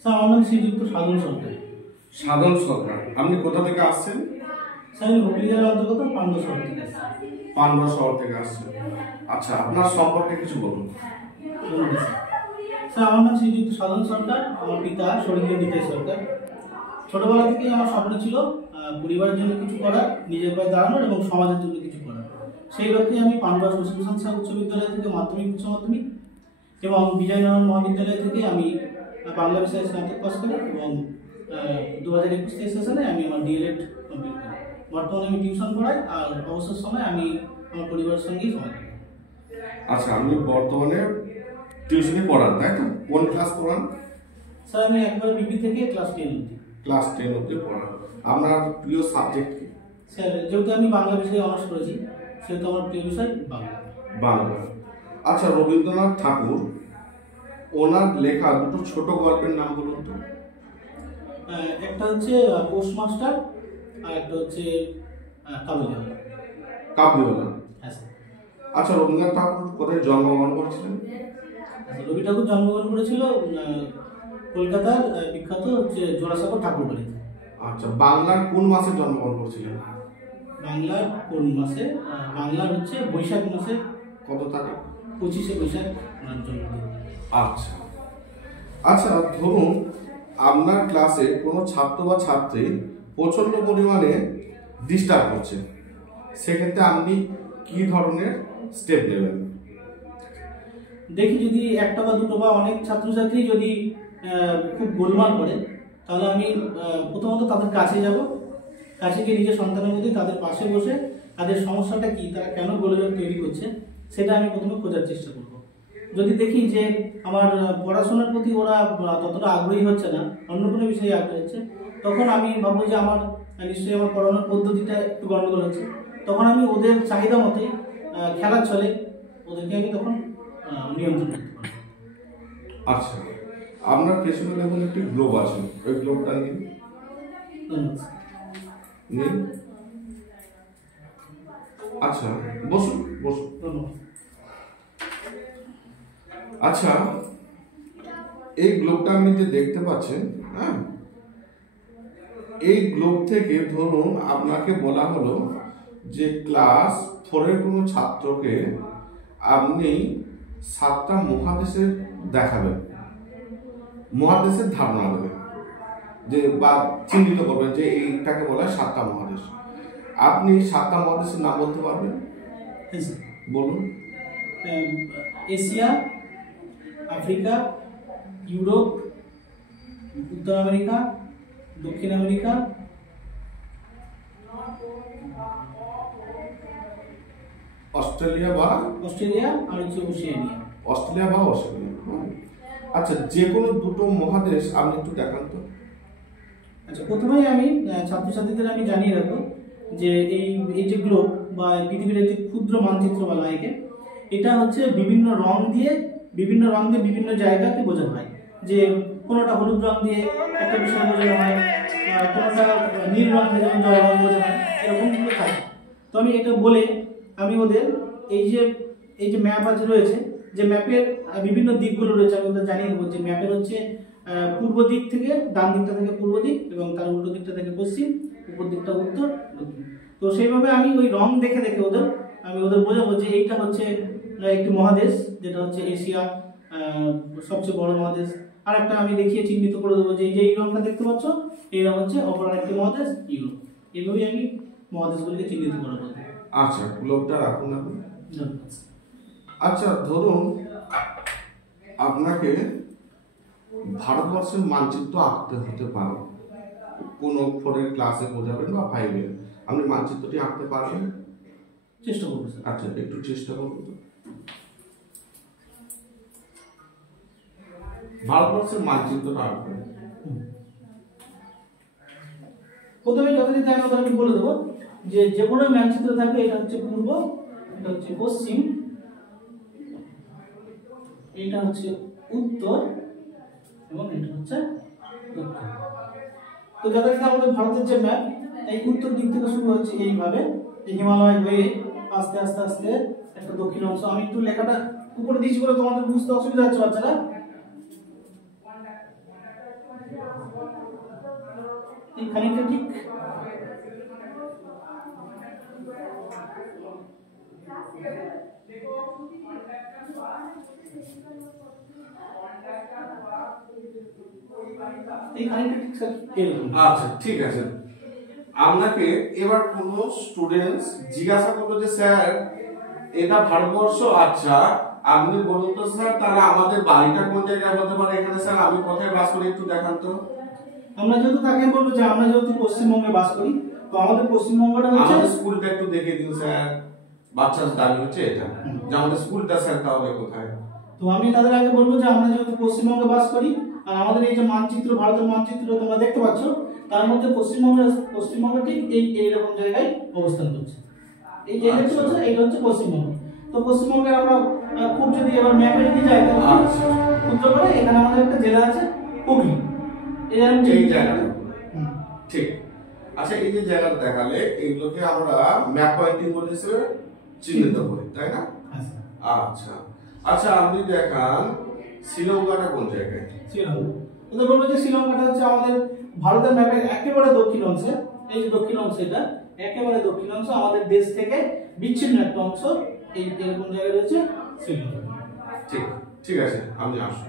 Sir আমার নাম শ্রীযুক্ত সাধন সরকার। সাধন সরকার, আপনি কোথা থেকে আসছেন? স্যার আমি হুগলি জেলার অন্তর্গত পান্ডু শহর থেকে আসছি। পান্ডু শহর থেকে আসছেন। আচ্ছা, আপনার সম্পর্কে কিছু বলুন। স্যার আমার নাম শ্রীযুক্ত সাধন সরকার। আমার পিতা স্বর্গীয় নিতাই সরকার। ছোটবেলা থেকেই আমার স্বপ্ন ছিল পরিবারের জন্য কিছু করার, নিজের পায়ে দাঁড়ানোর এবং সমাজের জন্য কিছু করার। সেই লক্ষ্যে আমি পান্ডুয়া শশীভূষণ স্যার উচ্চ বিদ্যালয় থেকে মাধ্যমিক উচ্চ মাধ্যমিক এবং বিজয়নগর মহাবিদ্যালয় থেকে আমি বাংলা বিষয়ে স্নাতক পাস করি এবং 2021 সেশনে আমি আমার ডিএলএড কমপ্লিট করি। বর্তমানে আমি টিউশন পড়াই আর অবসর সময় আমি আমার পরিবারের সঙ্গেই সময় কাটাই। আচ্ছা, আপনি বর্তমানে টিউশনে পড়ান, তাই তো? কোন ক্লাস পড়ান? স্যার আমি একবার বিপি থেকে ক্লাস 10 অবধি। ক্লাস 10 অবধি পড়ান। আপনার প্রিয় সাবজেক্ট কি? স্যার যেহেতু আমি বাংলা বিষয়ে অনার্স করেছি সেহেতু আমার প্রিয় বিষয় বাংলা। বাংলা। আচ্ছা, রবীন্দ্রনাথ ঠাকুর ওনার লেখা দুটো ছোট গল্পের নাম বলুন তো। একটা হচ্ছে পোস্টমাস্টার আর একটা হচ্ছে কাবুলিওয়ালা। কাবুলিওয়ালা। হ্যাঁ স্যার। আচ্ছা, রবীন্দ্রনাথ ঠাকুর কোথায় জন্মগ্রহণ করেছিলেন? রবি ঠাকুর জন্মগ্রহণ করেছিল কলকাতার বিখ্যাত হচ্ছে জোড়াসাঁকো ঠাকুর বাড়িতে। আচ্ছা, বাংলার কোন মাসে জন্মগ্রহণ করেছিলেন? বাংলার কোন মাসে? বাংলার হচ্ছে বৈশাখ মাসে। কত তারিখ? 25শে বৈশাখ ওনার জন্মদিন। আচ্ছা আচ্ছা, ধরুন আপনার ক্লাসে কোনো ছাত্র বা ছাত্রী প্রচন্ড পরিমাণে ডিস্টার্ব করছে, সেক্ষেত্রে আপনি কি ধরনের স্টেপ নেবেন? দেখি যদি একটা বা দুটো বা অনেক ছাত্রছাত্রী যদি খুব গোলমাল করে তাহলে আমি প্রথমত তাদের কাছে যাব। কাছে গিয়ে নিজের সন্তানের মধ্যে তাদের পাশে বসে তাদের সমস্যাটা কি, তারা কেন গোলযোগ তৈরি করছে সেটা আমি প্রথমে খোঁজার চেষ্টা করব। যদি দেখি যে আমার পড়াশোনার প্রতি ওরা ততটা আগ্রহী হচ্ছে না, অন্য কোনো বিষয়ে আগ্রহী হচ্ছে, তখন আমি ভাববো যে আমার নিশ্চয়ই আমার পড়ানোর পদ্ধতিটা একটু গণ্ডগোল হচ্ছে। তখন আমি ওদের চাহিদা মতে খেলার ছলে ওদেরকে আমি তখন নিয়ন্ত্রণ করতে পারবো। আচ্ছা, আপনার পেছনে দেখুন একটি গ্লোব আছে, ওই গ্লোবটা নিন। নিন। আচ্ছা, বসুন বসুন। ধন্যবাদ। আচ্ছা, এই গ্লোবটা আপনি যে দেখতে পাচ্ছেন, হ্যাঁ, এই গ্লোব থেকে ধরুন আপনাকে বলা হলো যে ক্লাস 4-এর কোনো ছাত্রকে আপনি 7টা মহাদেশের দেখাবেন, মহাদেশের ধারণা দেবেন, যে বা চিহ্নিত করবেন যে এইটাকে বলা হয় 7টা মহাদেশ। আপনি 7টা মহাদেশের নাম বলতে পারবেন? বলুন। এশিয়া, আফ্রিকা, ইউরোপ, উত্তর আমেরিকা, দক্ষিণ আমেরিকা, অস্ট্রেলিয়া আর হচ্ছে ওশেনিয়া। অস্ট্রেলিয়া বা অস্ট্রেলিয়া। আচ্ছা, যে কোনো দুটো মহাদেশ আপনি একটু দেখান তো। আচ্ছা, প্রথমেই আমি ছাত্রছাত্রীদের আমি জানিয়ে রাখবো যে এই যে গ্লোব বা পৃথিবীর যে ক্ষুদ্র মানচিত্র বলা হয়, এটা হচ্ছে বিভিন্ন রং দিয়ে বিভিন্ন জায়গাকে বোঝানো হয়। যে কোনোটা হলুদ রং দিয়ে একটা বিষয় বোঝানো হয়, কোনোটা নীল রং দিয়ে যেমন জলবায়ু বোঝানো হয়, এরকমগুলো থাকে। তো আমি এটা বলে আমি ওদের এই যে ম্যাপ আছে রয়েছে, যে ম্যাপের বিভিন্ন দিকগুলো রয়েছে আমি ওদের জানিয়ে দেবো যে ম্যাপের হচ্ছে পূর্ব দিক থেকে, ডান দিকটা থেকে পূর্ব দিক এবং তার উল্টো দিকটা থেকে পশ্চিম, উপর দিকটা উত্তর, দক্ষিণ। তো সেইভাবে আমি ওই রং দেখে আমি ওদের বোঝাবো যে এইটা হচ্ছে একটি মহাদেশ, যেটা হচ্ছে এশিয়া, সবচেয়ে বড় মহাদেশ। আর একটা আমি দেখিয়ে চিহ্নিত করে দেবো যে এই রংটা দেখতে পাচ্ছ, এই রং হচ্ছে অপর আরেকটি মহাদেশ ইউরোপ। এইভাবেই আমি মহাদেশগুলিকে চিহ্নিত করে দেবো। আচ্ছা, গ্লোবটা রাখুন আপনি। আচ্ছা, ধরুন আপনাকে ভারতবর্ষের মানচিত্র আঁকতে হতে পারে, কোনো 4-এর ক্লাসে বোঝাবেন বা 5-এর, আপনি মানচিত্রটি আঁকতে পারবেন? চেষ্টা করবো। আচ্ছা, একটু চেষ্টা করুন তো। ভারতবর্ষের মানচিত্রটা আঁকবেন। প্রথমে যথারীতি আমি বলে দেবো যে কোনো মানচিত্র থাকবে, এটা হচ্ছে পূর্ব, এটা হচ্ছে পশ্চিম, এটা হচ্ছে উত্তর এবং এটা হচ্ছে দক্ষিণ। তো যথারীতি আমাদের ভারতের যে ম্যাপ, এই উত্তর দিক থেকে শুরু হচ্ছে এইভাবে, হিমালয় হয়ে আস্তে আস্তে আস্তে একটা দক্ষিণ অংশ। আমি একটু লেখাটা উপরে দিয়েছি বলে তোমাদের বুঝতে অসুবিধা হচ্ছে বাচ্চারা। এই খানিকটা ঠিক এই খানিকটা ঠিক স্যার এরকম। আচ্ছা ঠিক আছে, আপনাকে এবার কোন স্টুডেন্টস জিজ্ঞাসা করলো যে স্যার এটা ভারতবর্ষ, আচ্ছা আপনি বলুন তো স্যার তাহলে আমাদের বাড়িটা কোন জায়গায় হতে পারে এখানে, স্যার আমি কোথায় বাস করি একটু দেখান তো। আমরা যেহেতু তাকে বলবো যে আমরা যেহেতু পশ্চিমবঙ্গে বাস করি, তো আমাদের পশ্চিমবঙ্গটা হচ্ছে আমাদের স্কুলটা একটু দেখিয়ে দিন স্যার, বাচ্চার দাবি হচ্ছে এটা যে আমাদের স্কুলটা স্যার তাহলে কোথায়। তো আমি তাদের আগে বলবো যে আমরা যেহেতু পশ্চিমবঙ্গে বাস করি, আর আমাদের এই যে মানচিত্র, ভারতের মানচিত্র তোমরা দেখতে পাচ্ছ, তার মধ্যে পশ্চিমবঙ্গ ঠিক এইরকম জায়গায় অবস্থান করছে। এই যে দেখতে পাচ্ছ এটা হচ্ছে পশ্চিমবঙ্গ। তো পশ্চিমবঙ্গে আমরা খুব যদি এবার ম্যাপে দিকে যাই, আচ্ছা ক্ষুদ্র করে এখানে আমাদের একটা জেলা আছে হুগলি, এই জায়গাটা ঠিক। আচ্ছা এই যে জায়গাটা দেখালে এগুলোকে আমরা ম্যাপ পয়েন্টিং বলে হিসেবে চিহ্নিত করি, তাই না? আচ্ছা আচ্ছা আপনি দেখান শ্রীলঙ্কাটা কোন জায়গায়? শ্রীলঙ্কা। তো বলবো যে শ্রীলঙ্কাটা হচ্ছে আমাদের ভারতের ম্যাপের একেবারে দক্ষিণ অংশে। এই যে দক্ষিণ অংশ, এটা একেবারে দক্ষিণ অংশ, আমাদের দেশ থেকে বিচ্ছিন্ন একটা অংশ, এই এরকম জায়গায় রয়েছে শ্রীলঙ্কা। ঠিক ঠিক আছে, আপনি আসুন।